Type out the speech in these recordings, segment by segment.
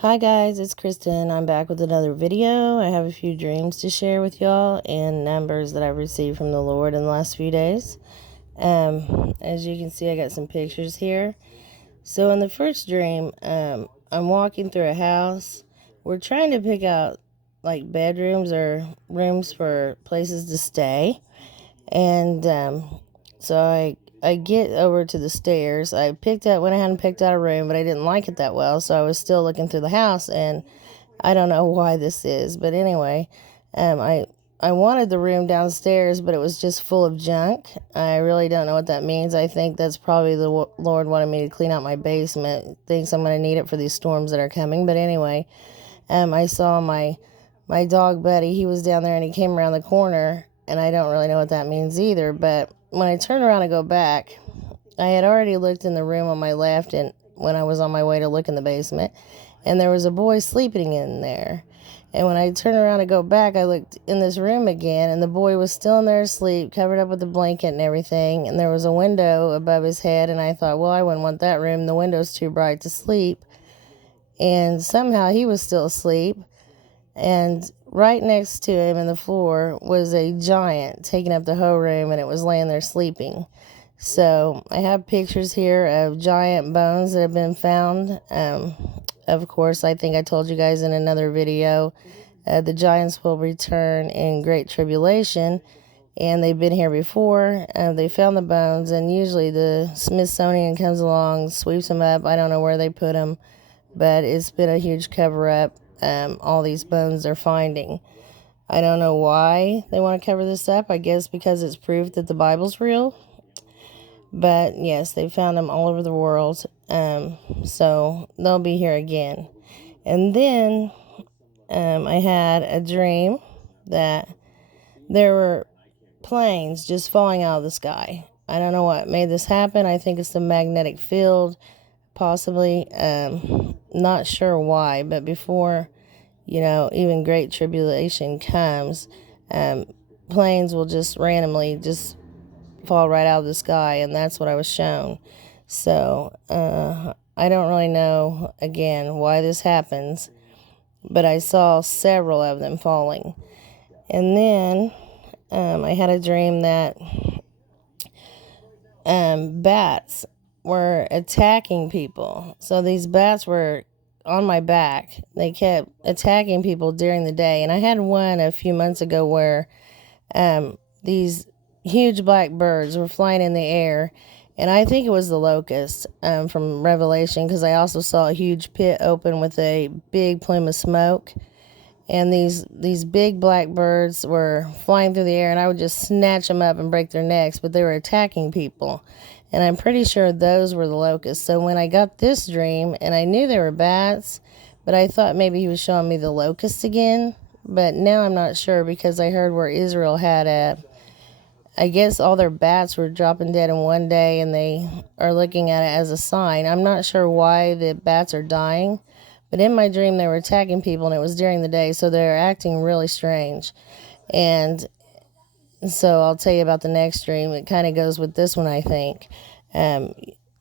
Hi guys, it's Kristen. I'm back with another video. I have a few dreams to share with y'all and numbers that I've received from the Lord in the last few days. As you can see, I got some pictures here. So in the first dream, I'm walking through a house. We're trying to pick out like bedrooms or rooms for places to stay. And so I get over to the stairs. Went ahead and picked out a room, but I didn't like it that well, so I was still looking through the house, and I don't know why this is, but anyway, I wanted the room downstairs, but it was just full of junk. I really don't know what that means. I think that's probably the Lord wanted me to clean out my basement. Thinks I'm going to need it for these storms that are coming. But anyway, I saw my dog Buddy. He was down there, and he came around the corner, and I don't really know what that means either. But when I turned around to go back, I had already looked in the room on my left, and when I was on my way to look in the basement, and there was a boy sleeping in there. And when I turned around to go back, I looked in this room again, and the boy was still in there asleep, covered up with a blanket and everything. And there was a window above his head, and I thought, well, I wouldn't want that room. The window's too bright to sleep. And somehow he was still asleep. And right next to him in the floor was a giant taking up the whole room, and it was laying there sleeping. So I have pictures here of giant bones that have been found. Of course, I think I told you guys in another video, the giants will return in great tribulation, and they've been here before. They found the bones, and usually the Smithsonian comes along, sweeps them up. I don't know where they put them, but it's been a huge cover-up. All these bones they're finding. I don't know why they want to cover this up. I guess because it's proof that the Bible's real. But yes, they found them all over the world. So they'll be here again. And then I had a dream that there were planes just falling out of the sky. I don't know what made this happen. I think it's the magnetic field, possibly. Not sure why, but before, even great tribulation comes, planes will just randomly just fall right out of the sky, and that's what I was shown. So I don't really know, again, why this happens, but I saw several of them falling. And then I had a dream that bats were attacking people. So these bats were on my back. They kept attacking people during the day. And I had one a few months ago where these huge black birds were flying in the air, and I think it was the locust from Revelation, because I also saw a huge pit open with a big plume of smoke, and these big black birds were flying through the air, and I would just snatch them up and break their necks, but they were attacking people, and I'm pretty sure those were the locusts. So when I got this dream, and I knew they were bats, but I thought maybe he was showing me the locusts again, but now I'm not sure, because I heard where Israel had I guess all their bats were dropping dead in one day, and they are looking at it as a sign. I'm not sure why the bats are dying, but in my dream they were attacking people, and it was during the day, so they're acting really strange. And so I'll tell you about the next dream. It kind of goes with this one, I think.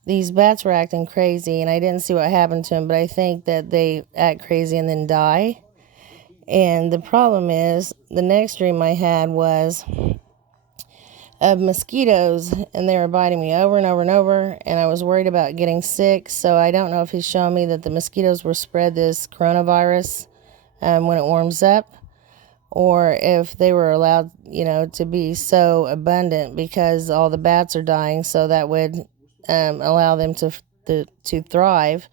These bats were acting crazy, and I didn't see what happened to them, but I think that they act crazy and then die. And the problem is, the next dream I had was of mosquitoes, and they were biting me over and over and over, and I was worried about getting sick. So I don't know if he's showing me that the mosquitoes will spread this coronavirus when it warms up, or if they were allowed, to be so abundant because all the bats are dying, so that would allow them to thrive,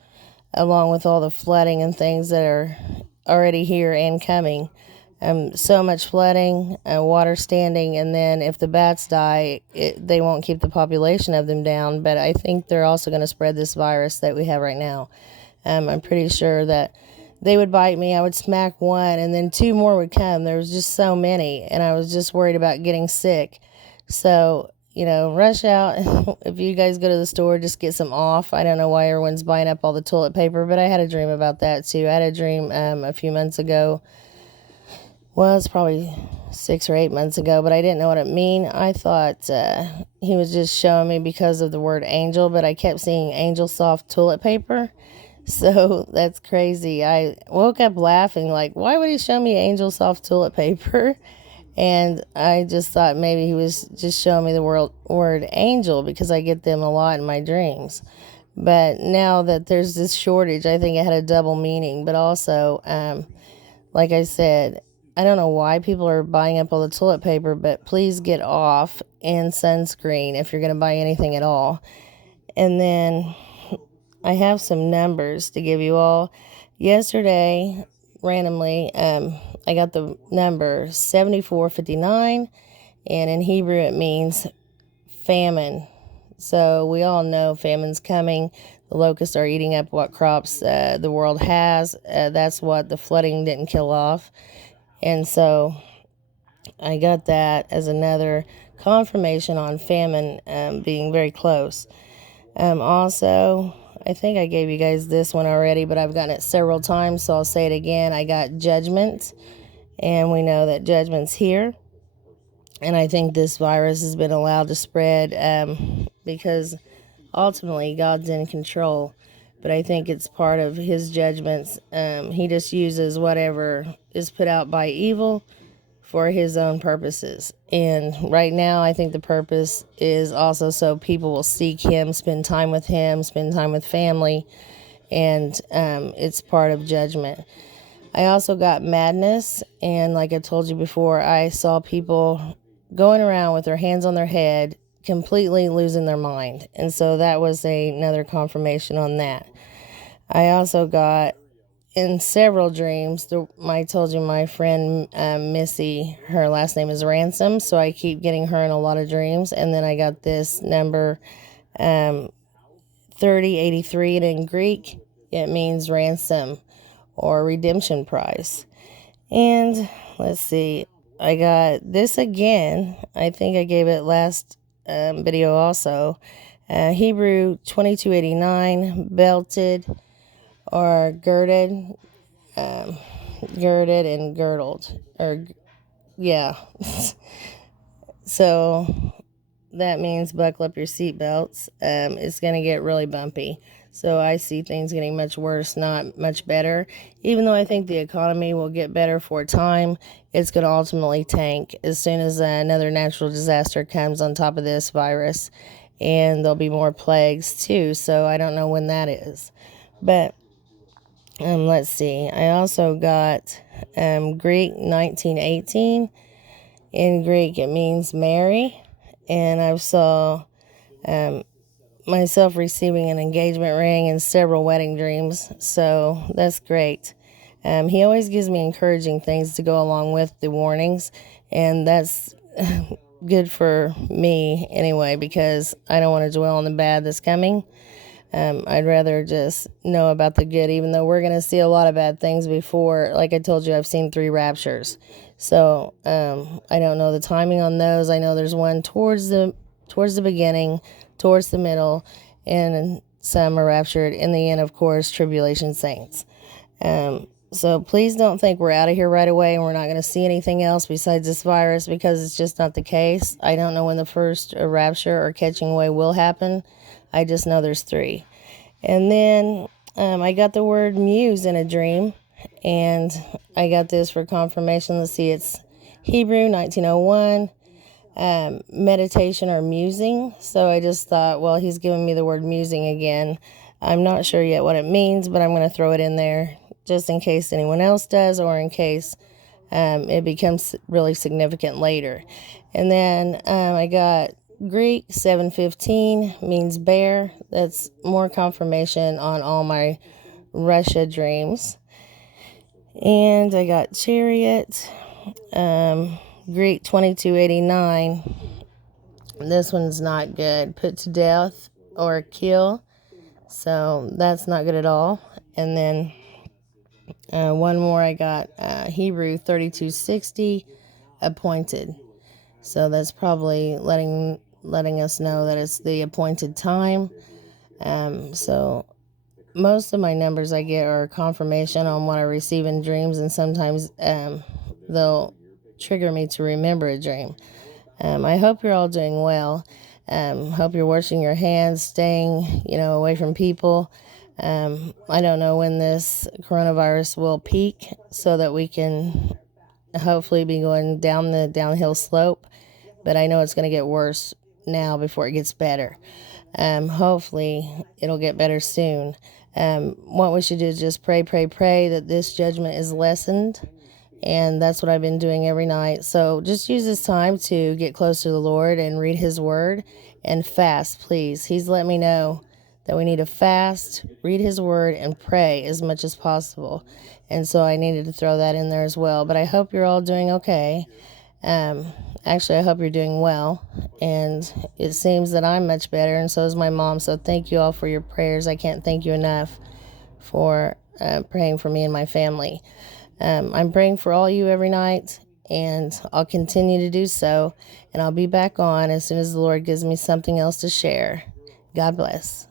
along with all the flooding and things that are already here and coming. So much flooding, water standing, and then if the bats die, they won't keep the population of them down. But I think they're also going to spread this virus that we have right now. I'm pretty sure that they would bite me. I would smack one, and then two more would come. There was just so many, and I was just worried about getting sick. So, rush out. If you guys go to the store, just get some off. I don't know why everyone's buying up all the toilet paper, but I had a dream about that too. I had a dream a few months ago. Well, it's probably 6 or 8 months ago, but I didn't know what it mean. I thought he was just showing me because of the word angel, but I kept seeing angel soft toilet paper. So that's crazy. I woke up laughing, like, why would he show me angel soft toilet paper? And I just thought maybe he was just showing me the word angel, because I get them a lot in my dreams. But now that there's this shortage, I think it had a double meaning. But also, like I said, I don't know why people are buying up all the toilet paper, but please get off and sunscreen if you're going to buy anything at all. And then I have some numbers to give you all. Yesterday, randomly, I got the number 7459, and in Hebrew it means famine. So we all know famine's coming. The locusts are eating up what crops the world has. That's what the flooding didn't kill off. And so I got that as another confirmation on famine being very close. Also, I think I gave you guys this one already, but I've gotten it several times, so I'll say it again. I got judgment, and we know that judgment's here. And I think this virus has been allowed to spread because ultimately God's in control. But I think it's part of his judgments. He just uses whatever is put out by evil for his own purposes. And right now, I think the purpose is also so people will seek him, spend time with him, spend time with family, and it's part of judgment. I also got madness, and like I told you before, I saw people going around with their hands on their head, completely losing their mind. And so that was another confirmation on that. I also got in several dreams, I told you my friend Missy, her last name is Ransom, so I keep getting her in a lot of dreams. And then I got this number 3083, and in Greek it means ransom or redemption price. And let's see, I got this again. I think I gave it last video also. Hebrew 2289, belted or girded, girded and girdled, or yeah. So that means buckle up your seatbelts. It's going to get really bumpy. So I see things getting much worse, not much better. Even though I think the economy will get better for a time, it's going to ultimately tank as soon as another natural disaster comes on top of this virus. And there'll be more plagues too, so I don't know when that is. But let's see. I also got Greek 1918. In Greek, it means Mary. And I saw myself receiving an engagement ring and several wedding dreams. So that's great. He always gives me encouraging things to go along with the warnings. And that's good for me anyway, because I don't want to dwell on the bad that's coming. I'd rather just know about the good, even though we're going to see a lot of bad things before. Like I told you, I've seen 3 raptures. So I don't know the timing on those. I know there's one towards the beginning, towards the middle, and some are raptured in the end, of course, tribulation saints. So please don't think we're out of here right away and we're not going to see anything else besides this virus, because it's just not the case. I don't know when the first rapture or catching away will happen. I just know there's 3. And then I got the word muse in a dream, and I got this for confirmation. Let's see, it's Hebrew 1901, meditation or musing. So I just thought, well, he's giving me the word musing again. I'm not sure yet what it means, but I'm going to throw it in there just in case anyone else does, or in case it becomes really significant later. And then I got Greek 715, means bear. That's more confirmation on all my Russia dreams. And I got chariot, Greek 2289. This one's not good. Put to death or kill. So that's not good at all. And then one more I got, Hebrew 3260, appointed. So that's probably letting us know that it's the appointed time. So most of my numbers I get are confirmation on what I receive in dreams, and sometimes they'll trigger me to remember a dream. I hope you're all doing well. Hope you're washing your hands, staying, away from people. I don't know when this coronavirus will peak so that we can hopefully be going down the downhill slope, but I know it's going to get worse now before it gets better. Hopefully it'll get better soon. What we should do is just pray that this judgment is lessened, and that's what I've been doing every night. So just use this time to get close to the Lord and read his word and fast, please. He's let me know that we need to fast, read his word, and pray as much as possible. And so I needed to throw that in there as well. But I hope you're all doing okay. Actually, I hope you're doing well. And it seems that I'm much better, and so is my mom. So thank you all for your prayers. I can't thank you enough for praying for me and my family. I'm praying for all you every night, and I'll continue to do so. And I'll be back on as soon as the Lord gives me something else to share. God bless.